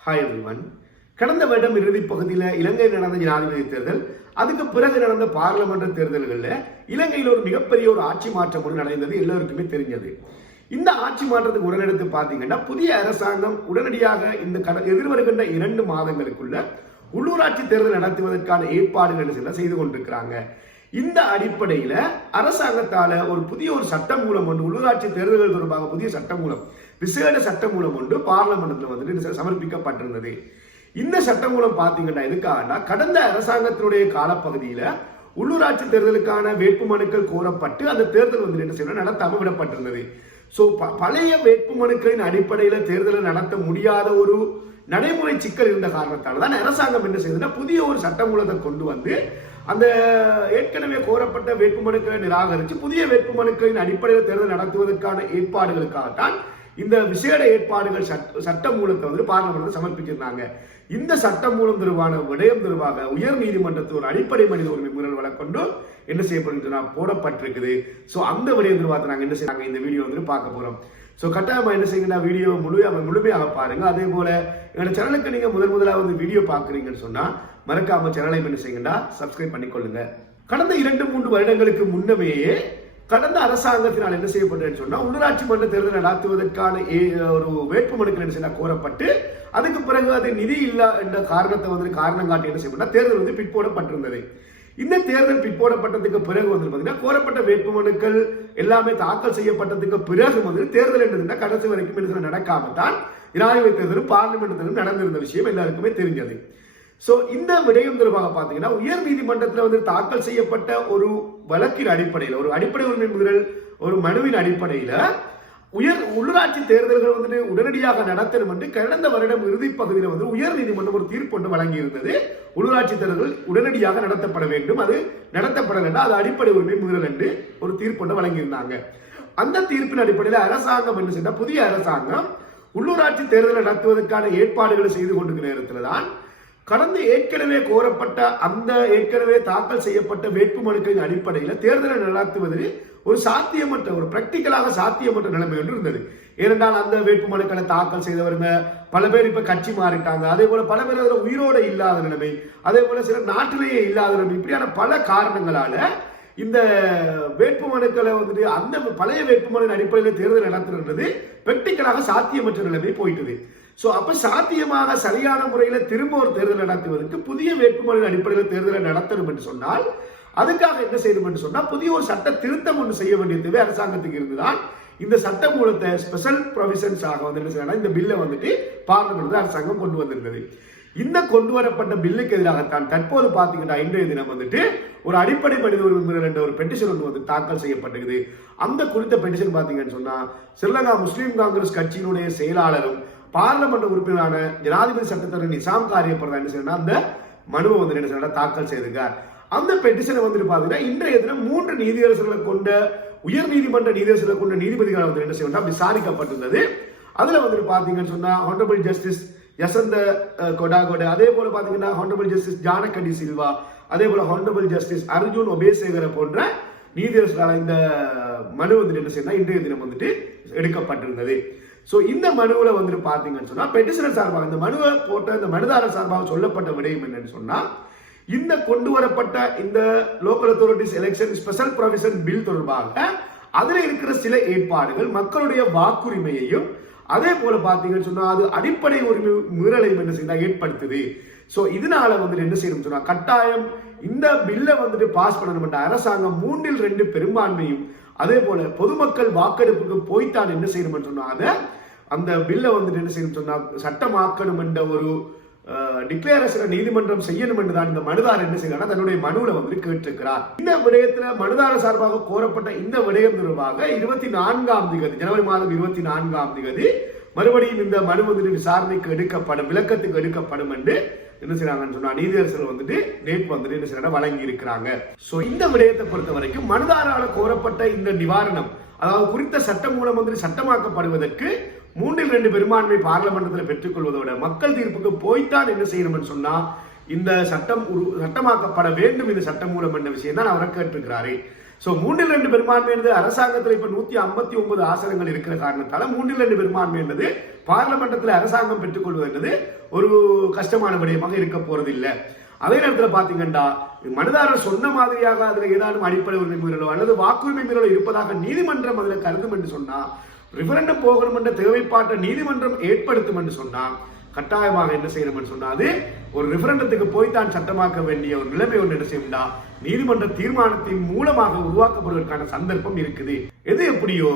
Hi everyone கடந்த வருடம் இறுதி பகுதியில் இலங்கையில் நடந்த ஜனாதிபதி தேர்தல் அதுக்கு பிறகு நடந்த பாராளுமன்ற தேர்தல்களில் இலங்கையில் ஒரு மிகப்பெரிய ஒரு ஆட்சி மாற்றம் ஒன்று நடந்தது எல்லோருக்குமே தெரிஞ்சது. இந்த ஆட்சி மாற்றத்துக்கு உடனெடுத்து பார்த்தீங்கன்னா புதிய அரசாங்கம் உடனடியாக இந்த கட எதிர்வருகின்ற இரண்டு மாதங்களுக்குள்ள உள்ளூராட்சி தேர்தல் நடத்துவதற்கான ஏற்பாடுகள் சில செய்து கொண்டிருக்கிறாங்க. இந்த அடிப்படையில அரசாங்கத்தால ஒரு புதிய ஒரு சட்டம் மூலம் ஒன்று உள்ளூராட்சி தேர்தல்கள் தொடர்பாக புதிய சட்டம் மூலம் விசேட சட்டம் மூலம் ஒன்று பார்லமெண்ட்ல வந்துட்டு சமர்ப்பிக்கப்பட்டிருந்தது. இந்த சட்டம் மூலம் பாத்தீங்கன்னா எதுக்காகனா கடந்த அரசாங்கத்தினுடைய காலப்பகுதியில உள்ளூராட்சி தேர்தலுக்கான வேட்புமனுக்கள் கோரப்பட்டு அந்த தேர்தல் வந்து என்ன செய்யணும் நடத்தாம விடப்பட்டிருந்தது. ஸோ ப- பழைய வேட்புமனுக்களின் அடிப்படையில் தேர்தலை நடத்த முடியாத ஒரு நடைமுறை சிக்கல் இருந்த காரணத்தால் தான் அரசாங்கம் என்ன செய்ததுன்னா புதிய ஒரு சட்டமூலத்தை கொண்டு வந்து அந்த ஏற்கனவே கோரப்பட்ட வேட்புமனுக்களை நிராகரித்து புதிய வேட்புமனுக்களின் அடிப்படையில் தேர்தல் நடத்துவதற்கான ஏற்பாடுகளுக்காகத்தான் இந்த விசேட ஏற்பாடுகள் சட்ட சட்ட மூலத்தை வந்து பார்லமெண்ட்ல சமர்ப்பிச்சிருந்தாங்க. இந்த சட்டம் மூலம் தொடர்பான விடயம் தொடர்பாக உயர் நீதிமன்றத்தில் ஒரு அடிப்படை மனித உரிமை மீறல் வழக்கொண்டு என்ன செய்யப்படுதுன்னா போடப்பட்டிருக்குது. ஸோ அந்த விடயம் தொடர்பாக நாங்கள் என்ன செய்யறாங்க? இந்த வீடியோ வந்து பார்க்க போறோம். ஸோ கட்டாயமா என்ன செய்யுங்கன்னா வீடியோ முழுமையாக முழுமையாக பாருங்க. அதே போல எங்களோட சேனலுக்கு நீங்க முதல் முதலாவது வீடியோ பார்க்குறீங்கன்னு சொன்னா மறக்காம சேனலை என்ன செய்யுங்கன்னா சப்ஸ்கிரைப் பண்ணிக்கொள்ளுங்க. கடந்த இரண்டு மூன்று வருடங்களுக்கு முன்னமேயே கடந்த அரசாங்கத்தினால் என்ன செய்யப்பட்டதுன்னு சொன்னா உள்ளூராட்சி மன்ற தேர்தல் நடத்துவதற்கான ஏ- ஒரு வேட்புமனுக்கள் என்ன கோரப்பட்டு அதுக்கு பிறகு அது நிதி இல்லை என்ற காரணத்தை வந்து காரணம் காட்டி என்ன செய்யப்பட்டா தேர்தல் வந்து பிற்போடப்பட்டிருந்தது. இந்த தேர்தல் பிற்போடப்பட்டதுக்கு பிறகு வந்து பாத்தீங்கன்னா கோரப்பட்ட வேட்புமனுக்கள் எல்லாமே தாக்கல் செய்யப்பட்டதுக்கு பிறகு வந்து தேர்தல் என்றதுன்னா கடைசி வரைக்கும் நடக்காம தான் ஜனாதிபதி தேர்தலும் பார்லிமெண்ட் தேர்தலும் நடந்திருந்த விஷயம் எல்லாருக்குமே தெரிஞ்சது. ஸோ இந்த விடயம் தொடர்பாக பார்த்தீங்கன்னா உயர் நீதிமன்றத்தில் வந்து தாக்கல் செய்யப்பட்ட ஒரு வழக்கின் அடிப்படையில் ஒரு அடிப்படை உரிமை மீறல் ஒரு மனுவின் அடிப்படையில் உயர் உள்ளூராட்சி தேர்தல்கள் வந்துட்டு உடனடியாக நடத்தணும் என்று கடந்த வருடம் இறுதி பகுதியில் வந்து உயர் நீதிமன்றம் ஒரு தீர்ப்பு ஒன்று வழங்கியிருந்தது. உள்ளூராட்சி தேர்தல்கள் உடனடியாக நடத்தப்பட வேண்டும். அது நடத்தப்படலைன்னா அது அடிப்படை உரிமை மீறல் என்று ஒரு தீர்ப்பு ஒன்று வழங்கியிருந்தாங்க. அந்த தீர்ப்பின் அடிப்படையில் அரசாங்கம் என்ன செய்த புதிய அரசாங்கம் உள்ளூராட்சி தேர்தலை நடத்துவதற்கான ஏற்பாடுகளை செய்து கொண்டிருக்கிற நேரத்தில் தான் கடந்த ஏற்கனவே கோரப்பட்ட அந்த ஏற்கனவே தாக்கல் செய்யப்பட்ட வேட்புமனுக்களின் அடிப்படையில் தேர்தலை நடத்துவது ஒரு சாத்தியமற்ற ஒரு பிராக்டிக்கலாக சாத்தியமற்ற நிலைமை ஒன்று இருந்தது. ஏனென்றால் அந்த வேட்புமனுக்களை தாக்கல் செய்தவருங்க பல பேர் இப்ப கட்சி மாறிட்டாங்க. அதே போல பல பேர் அதில் உயிரோட இல்லாத நிலைமை அதே போல சில நாட்டிலேயே இல்லாத நிலைமை இப்படியான பல காரணங்களால இந்த வேட்புமனுக்களை வந்துட்டு அந்த பழைய வேட்புமனுவின் அடிப்படையில் தேர்தல் நடத்துறது பிராக்டிக்கலாக சாத்தியமற்ற நிலைமை போயிட்டது. ஸோ அப்போ சாத்தியமாக சரியான முறையில் திரும்ப ஒரு தேர்தல் நடத்துவதற்கு புதிய வேட்புமனுவின் அடிப்படையில் தேர்தலை நடத்தணும் என்று சொன்னால் அதுக்காக என்ன செய்யணும் என்று சொன்னால் புதிய ஒரு சட்ட திருத்தம் ஒன்று செய்ய வேண்டிய தேவை அரசாங்கத்துக்கு இருந்துதான். இந்த சட்ட மூலத்தை ஸ்பெஷல் ப்ரொவிஷன்ஸ் ஆக வந்து என்ன செய்யணும் இந்த பில்லை வந்துட்டு பார்லிமெண்ட் அரசாங்கம் கொண்டு வந்திருந்தது. இந்த கொண்டு வரப்பட்ட பில்லுக்கு எதிராகத்தான் தற்போது பார்த்தீங்கன்னா இன்றைய தினம் வந்துட்டு ஒரு அடிப்படை மனித உரிமை என்ற ஒரு பெட்டிஷன் ஒன்று வந்து தாக்கல் செய்யப்பட்டிருக்குது அந்த குறித்த பெட்டிஷன் பார்த்தீங்கன்னு சொன்னால் ஸ்ரீலங்கா முஸ்லீம் காங்கிரஸ் கட்சியினுடைய செயலாளரும் பார்லமெண்ட் உறுப்பினரான ஜனாதிபதி சட்டத்தரணி நிசாம் காரியப்படுறதா என்ன செய்யணும் அந்த மனுவை வந்து என்ன செய்யணும் தாக்கல் செய்திருக்கார் அந்த பெட்டிஷனை வந்துட்டு பாத்தீங்கன்னா இன்றைய தினம் மூன்று நீதியரசர்களை கொண்ட உயர் நீதிமன்ற நீதியரசர்களை கொண்ட நீதிபதிகளால் வந்து என்ன செய்யணும் விசாரிக்கப்பட்டிருந்தது அதுல வந்துட்டு பாத்தீங்கன்னு சொன்னா ஹானரபிள் ஜஸ்டிஸ் யசந்த கொடாகோட அதே போல பாத்தீங்கன்னா ஹானரபிள் ஜஸ்டிஸ் ஜானகடி சில்வா அதே போல ஹானரபிள் ஜஸ்டிஸ் அர்ஜுன் ஒபேசேகர போன்ற நீதியரசரால் இந்த மனு வந்துட்டு என்ன செய்யணும் இன்றைய தினம் வந்துட்டு எடுக்கப்பட்டிருந்தது. ஸோ இந்த மனுவில் வந்துட்டு பார்த்தீங்கன்னு சொன்னால் பெட்டிஷனர் சார்பாக இந்த மனுவை போட்ட இந்த மனுதாரர் சார்பாக சொல்லப்பட்ட விடயம் என்னன்னு சொன்னால் இந்த கொண்டு வரப்பட்ட இந்த local authorities election special provision bill தொடர்பாக அதில் இருக்கிற சில ஏற்பாடுகள் மக்களுடைய வாக்குரிமையையும் அதே போல பார்த்தீங்கன்னு சொன்னால் அது அடிப்படை உரிமை மீறலையும் என்ன செய்யணும் ஏற்படுத்துது. ஸோ இதனால வந்துட்டு என்ன செய்யணும் சொன்னால் கட்டாயம் இந்த பில்லை வந்துட்டு பாஸ் பண்ணணும் அரசாங்கம் மூன்றில் ரெண்டு பெரும்பான்மையும் அதே போல பொதுமக்கள் வாக்கெடுப்புக்கு போய்த்தான் என்ன செய்யணும்னு சொன்னால் அதை அந்த பில்லை வந்துட்டு என்ன செய்யணும் சொன்னா சட்டமாக்கணும் என்ற ஒரு டிக்ளேரேஷனை நீதிமன்றம் செய்யணும் என்றுதான் இந்த மனுதாரர் என்ன செய்யறார் தன்னுடைய மனுவில் வந்து கேட்டிருக்கிறார். இந்த விடயத்துல மனுதாரர் சார்பாக கோரப்பட்ட இந்த விடயம் தொடர்பாக இருபத்தி நான்காம் திகதி ஜனவரி மாதம் இருபத்தி நான்காம் திகதி மறுபடியும் இந்த மனு வந்துட்டு விசாரணைக்கு எடுக்கப்படும் விளக்கத்துக்கு எடுக்கப்படும் என்று என்ன செய்யறாங்கன்னு சொன்னா நீதியரசர் வந்துட்டு டேட் வந்துட்டு என்ன செய்யறாங்க வழங்கி இருக்கிறாங்க சோ இந்த விடயத்தை பொறுத்த வரைக்கும் மனுதாரால கோரப்பட்ட இந்த நிவாரணம் அதாவது குறித்த சட்டம் மூலம் வந்துட்டு சட்டமாக்கப்படுவதற்கு மூன்றில் ரெண்டு பெரும்பான்மை பார்லமெண்டத்தில் பெற்றுக்கொள்வதோட மக்கள் தீர்ப்புக்கு போய்த்தான் என்ன செய்யணும்னு சொன்னா இந்த சட்டம் உரு- சட்டமாக்கப்பட வேண்டும் இந்த சட்டம் மூலம் என்ற விஷயம் தான் அவர் கேட்டிருக்கிறாரு. சோ மூன்றில் ரெண்டு பெரும்பான்மை என்பது அரசாங்கத்தில் இப்ப நூத்தி ஐம்பத்தி ஒன்பது ஆசனங்கள் இருக்கிற காரணத்தால மூன்றில் ரெண்டு பெரும்பான்மை என்பது பார்லமெண்டத்தில் அரசாங்கம் பெற்றுக்கொள்வது என்பது ஒரு கஷ்டமான விடயமாக இருக்க போறதில்லை. அதே நேரத்தில் பாத்தீங்கன்னா மனிதாரர் சொன்ன மாதிரியாக அதுல ஏதாவது அடிப்படை உரிமை மீறலோ அல்லது வாக்குரிமை மீறலோ இருப்பதாக நீதிமன்றம் அதுல கருதும் என்று சொன்னா ரிஃபரண்டம் போகணும் என்ற தேவைப்பாட்டை நீதிமன்றம் ஏற்படுத்தும் என்று சொன்னால் கட்டாயமாக என்ன செய்யணும்னு சொன்னாது ஒரு ரிஃபரண்டத்துக்கு போய் தான் சட்டமாக்க வேண்டிய ஒரு நிலைமை ஒன்று என்ன செய்யும்டா? நீதிமன்ற தீர்மானத்தின் மூலமாக உருவாக்கப்படுவதற்கான சந்தர்ப்பம் இருக்குது. எது எப்படியோ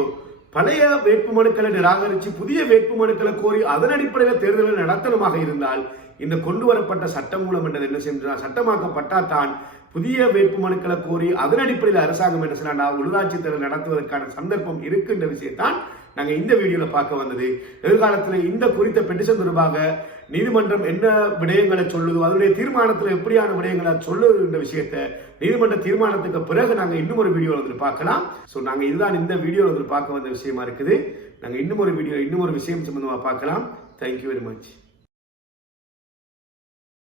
பழைய வேட்புமனுக்களை நிராகரித்து புதிய வேட்புமனுக்களை கோரி அதன் அடிப்படையில் தேர்தலை நடத்தணுமாக இருந்தால் இந்த கொண்டு வரப்பட்ட சட்டம் மூலம் என்றது என்ன செய்யும் சட்டமாக்கப்பட்டால் தான் புதிய வேட்புமனுக்களை கோரி அதன் அடிப்படையில் அரசாங்கம் என்ன செய்யலாம் உள்ளாட்சி தேர்தல் நடத்துவதற்கான சந்தர்ப்பம் இருக்குன்ற விஷயத்தான் நாங்கள் இந்த வீடியோல பார்க்க வந்தது. எதிர்காலத்தில் இந்த குறித்த பெட்டிஷன் தொடர்பாக நீதிமன்றம் என்ன விடயங்களை சொல்லுது அதனுடைய தீர்மானத்தில் எப்படியான விடயங்களை சொல்லுது என்ற விஷயத்தை நீதிமன்ற தீர்மானத்துக்கு பிறகு நாங்க இன்னும் ஒரு வீடியோ வந்து பார்க்கலாம். ஸோ நாங்க இதுதான் இந்த வீடியோ வந்து பார்க்க வந்த விஷயமா இருக்குது. நாங்க இன்னும் ஒரு வீடியோ இன்னும் ஒரு விஷயம் சம்பந்தமா பார்க்கலாம். Thank you very much